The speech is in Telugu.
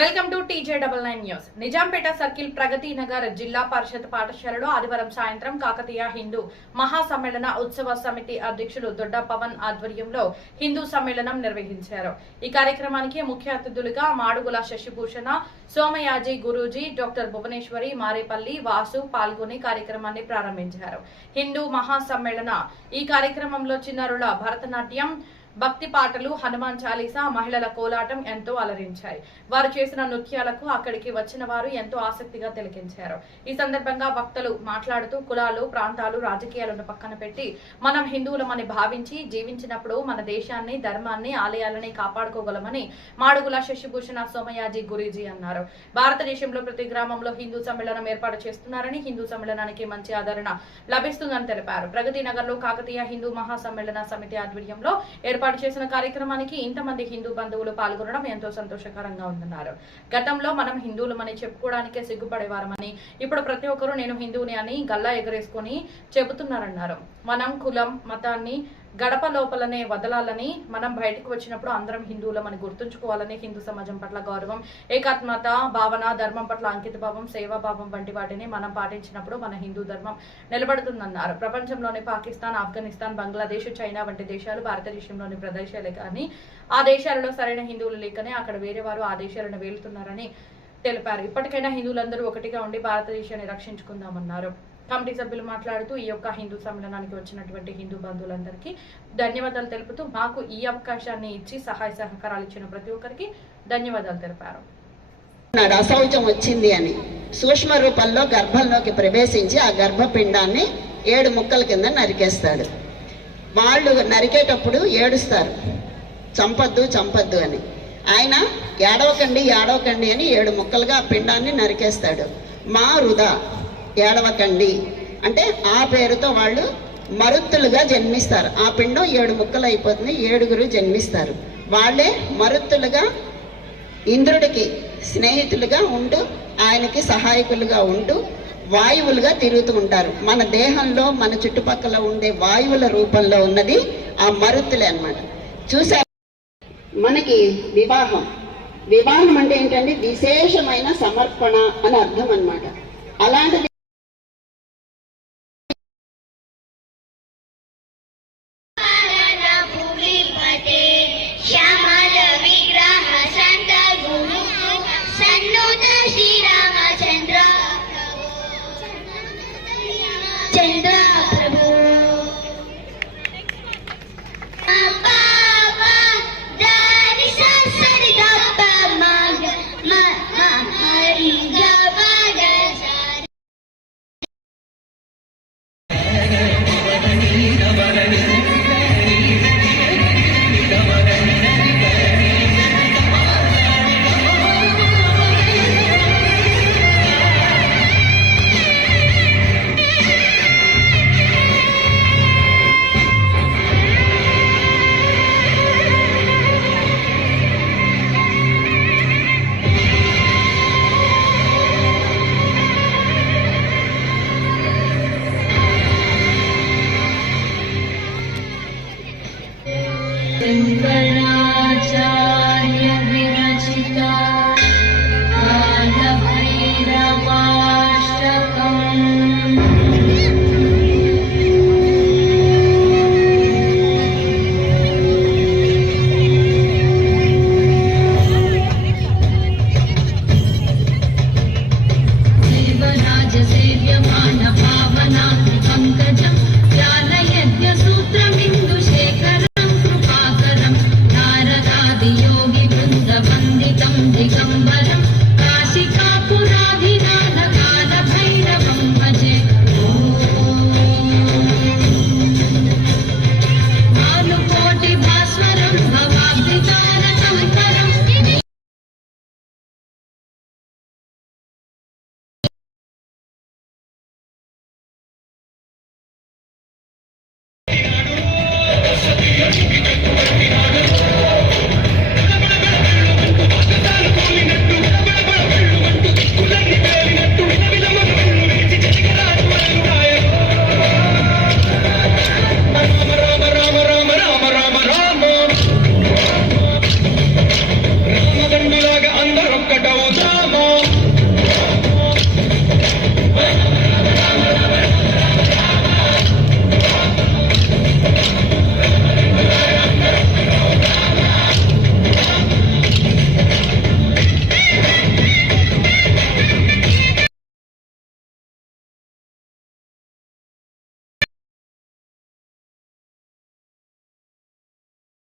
Welcome to TJ99 news. Nizampet circle Pragathi Nagar Zilla Parishad పాఠశాలలో ఆదివారం సాయంత్రం కాకతీయ హిందూ మహాసమ్మేళన ఉత్సవ సమితి అధ్యక్షులు దొడ్డ పవన్ ఆధ్వర్యంలో హిందూ సమ్మేళనం నిర్వహించారు. ఈ కార్యక్రమానికి ముఖ్య అతిథులుగా మాడుగుల శశిభూషణ, సోమయాజీ గురూజీ, డాక్టర్ భువనేశ్వరి, మారేపల్లి వాసు పాల్గొని కార్యక్రమాన్ని ప్రారంభించారు. హిందూ మహాసమ్మేళన ఈ కార్యక్రమంలో చిన్నారుల భరతనాట్యం, భక్తి పాటలు, హనుమాన్ చాలీసా, మహిళల కోలాటం ఎంతో అలరించాయి. వారు చేసిన నృత్యాలకు అక్కడికి వచ్చిన వారు ఎంతో ఆసక్తిగా తిలకించారు. ఈ సందర్భంగా వక్తలు మాట్లాడుతూ కులాలు, ప్రాంతాలు, రాజకీయాలను పక్కన పెట్టి మనం హిందువులమని భావించి జీవించినప్పుడు మన దేశాన్ని, ధర్మాన్ని, ఆలయాలని కాపాడుకోగలమని మాడుగుల శశిభూషణ, సోమయాజీ గురూజీ అన్నారు. భారతదేశంలో ప్రతి గ్రామంలో హిందూ సమ్మేళనం ఏర్పాటు చేస్తున్నారని, హిందూ సమ్మేళనానికి మంచి ఆదరణ లభిస్తుందని తెలిపారు. ప్రగతి నగర్ లో కాకతీయ హిందూ మహాసమ్మేళన సమితి ఆధ్వర్యంలో ఏర్పాటు చేసిన కార్యక్రమానికి ఇంతమంది హిందూ బంధువులు పాల్గొనడం ఎంతో సంతోషకరంగా ఉందన్నారు. గతంలో మనం హిందువులమని చెప్పుకోవడానికే సిగ్గుపడేవారమని, ఇప్పుడు ప్రతి ఒక్కరూ నేను హిందువుని అని గల్లా ఎగరేసుకొని చెబుతున్నారన్నారు. మనం కులం, మతాన్ని గడప లోపలనే వదలాలని, మనం బయటకు వచ్చినప్పుడు అందరం హిందువులమని గుర్తుంచుకోవాలని, హిందూ సమాజం పట్ల గౌరవం, ఏకాత్మత భావన, ధర్మం పట్ల అంకిత భావం, సేవాభావం వంటి వాటిని మనం పాటించినప్పుడు మన హిందూ ధర్మం నిలబడుతుందన్నారు. ప్రపంచంలోని పాకిస్తాన్, ఆఫ్ఘనిస్తాన్, బంగ్లాదేశ్, చైనా వంటి దేశాలు భారతదేశంలోని ప్రదేశాలే కానీ ఆ దేశాలలో సరైన హిందువులు లేకనే అక్కడ వేరే వారు ఆ దేశాలను వేలుతున్నారని తెలిపారు. ఇప్పటికైనా హిందువులందరూ ఒకటిగా ఉండి భారతదేశాన్ని రక్షించుకుందామన్నారు. కమిటీ సభ్యులు మాట్లాడుతూ ఈ యొక్క హిందూ సమ్మేళనానికి వచ్చినటువంటి హిందూ బంధువులందరికీ ధన్యవాదాలు తెలుపుతూ మాకు ఈ అవకాశాన్ని ఇచ్చి సహాయ సహకారాలు ఇచ్చిన ప్రతి ఒక్కరికి ధన్యవాదాలు తెలిపారు. అశౌచం వచ్చింది అని సూక్ష్మ రూపంలో గర్భంలోకి ప్రవేశించి ఆ గర్భపిండాన్ని 7 ముక్కల కింద నరికేస్తాడు. వాళ్ళు నరికేటప్పుడు ఏడుస్తారు, చంపద్దు చంపద్దు అని. ఆయన ఏడవకండి ఏడవకండి అని 7 ముక్కలుగా ఆ పిండాన్ని నరికేస్తాడు. మా వృధా, ఏడవకండి అంటే ఆ పేరుతో వాళ్ళు మరుత్తులుగా జన్మిస్తారు. ఆ పిండం 7 ముక్కలు అయిపోతుంది, 7గురు జన్మిస్తారు. వాళ్ళే మరుత్తులుగా ఇంద్రుడికి స్నేహితులుగా ఉంటూ ఆయనకి సహాయకులుగా ఉంటూ వాయువులుగా తిరుగుతూ ఉంటారు. మన దేహంలో మన చుట్టుపక్కల ఉండే వాయువుల రూపంలో ఉన్నది ఆ మరుత్తులే అన్నమాట. చూసారు, మనకి వివాహం అంటే ఏంటంటే విశేషమైన సమర్పణ అని అర్థం అన్నమాట. అలాంటిది